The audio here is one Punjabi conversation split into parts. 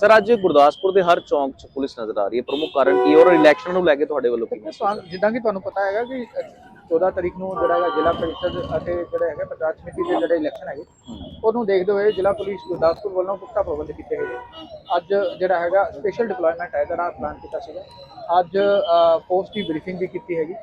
ਸਰ ਅੱਜ ਗੁਰਦਾਸਪੁਰ ਦੇ ਹਰ ਚੌਂਕ 'ਚ ਪੁਲਿਸ ਨਜ਼ਰ ਆ ਰਹੀ ਹੈ। ਪ੍ਰਮੁੱਖ ਕਾਰਨ ਕੀ ਹੈ ਔਰ ਇਲੈਕਸ਼ਨ ਨੂੰ ਲੈ ਕੇ ਤੁਹਾਡੇ ਵੱਲੋਂ ਕੀ ਤੁਹਾਨੂੰ- ਜਿੱਦਾਂ ਕਿ ਤੁਹਾਨੂੰ ਪਤਾ ਹੈਗਾ ਕਿ ਅ, 14 ਤਰੀਕ ਨੂੰ ਜਿਹੜਾ ਹੈਗਾ ਜ਼ਿਲ੍ਹਾ ਪ੍ਰੀਸ਼ਦ ਅਤੇ ਜਿਹੜੇ ਹੈਗੇ ਪੰਚਾਇਤ ਸਮਿਤੀ ਦੇ ਜਿਹੜੇ ਇਲੈਕਸ਼ਨ ਹੈਗੇ ਉਹਨੂੰ ਦੇਖਦੇ ਹੋਏ ਜ਼ਿਲ੍ਹਾ ਪੁਲਿਸ ਗੁਰਦਾਸਪੁਰ ਵੱਲੋਂ ਪੁਖਤਾ ਪ੍ਰਬੰਧ ਕੀਤੇ ਨੇ। ਅੱਜ ਜਿਹੜਾ ਹੈਗਾ ਸਪੈਸ਼ਲ ਡਿਪਲੋਇਮੈਂਟ ਹੈ ਜਿਹੜਾ ਪਲਾਨ ਕੀਤਾ ਸੀਗਾ। ਅੱਜ ਪੋਸਟ ਦੀ ਬਰੀਫਿੰਗ ਵੀ ਕੀਤੀ ਹੈਗੀ।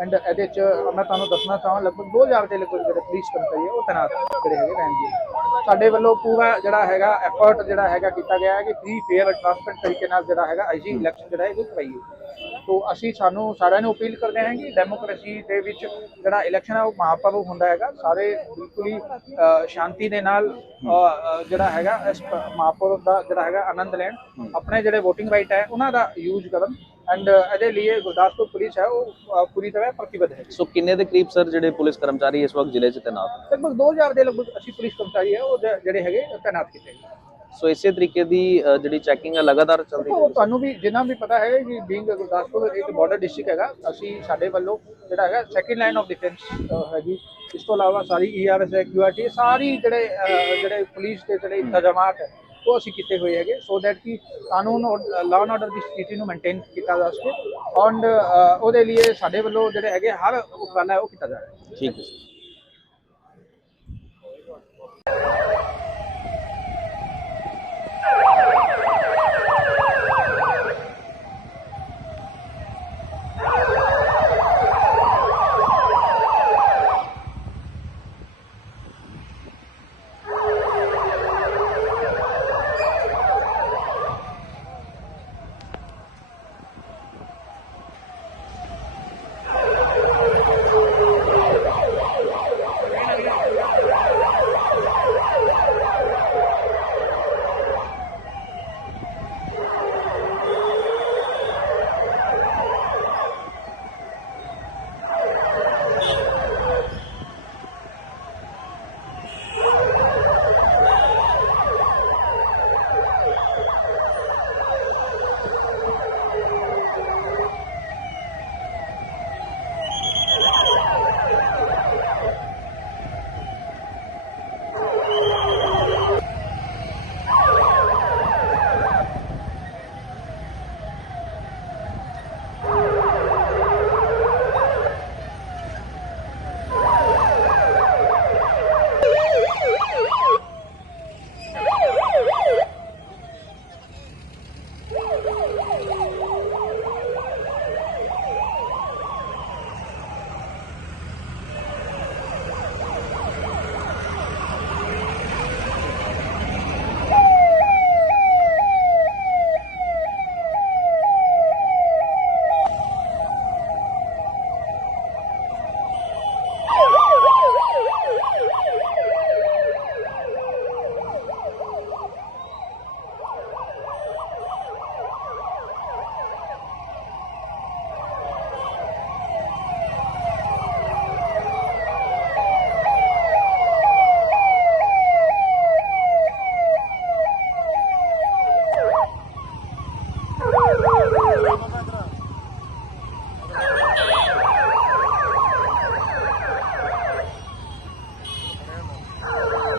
ਐਂਡ ਇਹਦੇ ਚ ਮੈਂ ਤੁਹਾਨੂੰ ਦੱਸਣਾ ਚਾਹਾਂ ਲਗਭਗ 2000 ਦੇ ਲਗਭਗ ਜਿਹੜੇ ਪੁਲਿਸ ਕਰਮਚਾਰੀ ਉਹ ਤੈਨਾਤ ਜਿਹੜੇ ਹੈਗੇ ਰਹਿਣਗੇ। ਸਾਡੇ ਵੱਲੋਂ ਪੂਰਾ ਜਿਹੜਾ ਹੈਗਾ ਐਫਰਟ ਜਿਹੜਾ ਹੈਗਾ ਕੀਤਾ ਗਿਆ ਹੈ ਕਿ ਫ੍ਰੀ ਫੇਅਰ ਟ੍ਰਾਂਸਪੇਰੈਂਟ ਤਰੀਕੇ ਨਾਲ ਜਿਹੜਾ ਹੈਗਾ ਆਈਜੀ ਇਲੈਕਸ਼ਨ ਜਿਹੜਾ ਇਹ ਕਰਵਾਈਏ ਤੋ ਅਸੀਂ ਸਾਨੂੰ ਸਾਰਿਆਂ ਨੂੰ ਅਪੀਲ ਕਰਦੇ ਹਾਂ ਕਿ ਡੈਮੋਕ੍ਰੇਸੀ ਦੇ ਵਿੱਚ ਜਿਹੜਾ ਇਲੈਕਸ਼ਨ ਹੈ ਉਹ ਮਹਾਪਰਵ ਹੁੰਦਾ ਹੈਗਾ। ਸਾਰੇ ਬਿਲਕੁਲ ਹੀ ਸ਼ਾਂਤੀ ਦੇ ਨਾਲ ਜਿਹੜਾ ਹੈਗਾ ਇਸ ਮਹਾਪਰਵ ਦਾ ਜਿਹੜਾ ਹੈਗਾ ਆਨੰਦ ਲੈਣ। ਆਪਣੇ ਜਿਹੜੇ VOTING ਰਾਈਟ ਹੈ ਉਹਨਾਂ ਦਾ ਯੂਜ਼ ਕਰਨ। ਐਂਡ ਇਹਦੇ ਲਈ ਗੁਰਦਾਸਪੁਰ ਪੁਲਿਸ ਹੈ ਉਹ ਪੂਰੀ ਤਰ੍ਹਾਂ ਪ੍ਰਤੀਬੱਧ ਹੈ ਸੋ ਕਿੰਨੇ ਦੇ ਕਰੀਬ ਸਰ ਜਿਹੜੇ ਪੁਲਿਸ ਕਰਮਚਾਰੀ ਇਸ ਵਕਤ ਜ਼ਿਲ੍ਹੇ 'ਚ ਤੈਨਾਤ? ਲਗਭਗ 2000 ਦੇ ਲਗਭਗ ਅਸੀਂ ਪੁਲਿਸ ਕਰਮਚਾਰੀ ਹੈ ਉਹ ਜਿਹੜੇ ਹੈਗੇ ਤੈਨਾਤ ਕੀਤੇ ਸੋ ਇਸੇ ਤਰੀਕੇ ਦੀ ਜਿਹੜੀ ਚੈਕਿੰਗ ਹੈ ਲਗਾਤਾਰ ਚੱਲਦੀ ਦੇਖੋ ਤੁਹਾਨੂੰ ਵੀ ਜਿੰਨਾ ਵੀ ਪਤਾ ਹੈ ਕਿ ਬੀਇੰਗ ਗੁਰਦਾਸਪੁਰ ਇੱਕ ਬਾਰਡਰ ਡਿਸਟ੍ਰਿਕਟ ਹੈਗਾ ਅਸੀਂ ਸਾਡੇ ਵੱਲੋਂ ਜਿਹੜਾ ਹੈਗਾ ਸੈਕਿੰਡ ਲਾਈਨ ਆਫ ਡਿਫੈਂਸ ਹੈਗੀ ਇਸ ਤੋਂ ਇਲਾਵਾ ਸਾਰੀ ਈਆਰਐਸ ਹੈ ਕਿਊਆਰਟੀ ਸਾਰੀ ਜਿਹੜੇ ਜਿਹੜੇ ਪੁਲਿਸ ਦੇ ਜਿਹੜੇ ਇੰਤਜ਼ਾਮਾਤ ਹੈ ਉਹ ਅਸੀਂ ਕੀਤੇ ਹੋਏ ਹੈਗੇ ਸੋ ਦੈਟ ਕਿ ਕਾਨੂੰਨ ਲਾਅ ਐਂਡ ਆਰਡਰ ਦੀ ਸਥਿਤੀ ਨੂੰ ਮੇਨਟੇਨ ਕੀਤਾ ਜਾ ਸਕੇ ਔਰ ਉਹਦੇ ਲਈ ਸਾਡੇ ਵੱਲੋਂ ਜਿਹੜੇ ਹੈਗੇ, ਹਰ ਉਪਰਾਲਾ ਹੈ, ਉਹ ਕੀਤਾ ਜਾ ਰਿਹਾ ਹੈ। ਠੀਕ ਹੈ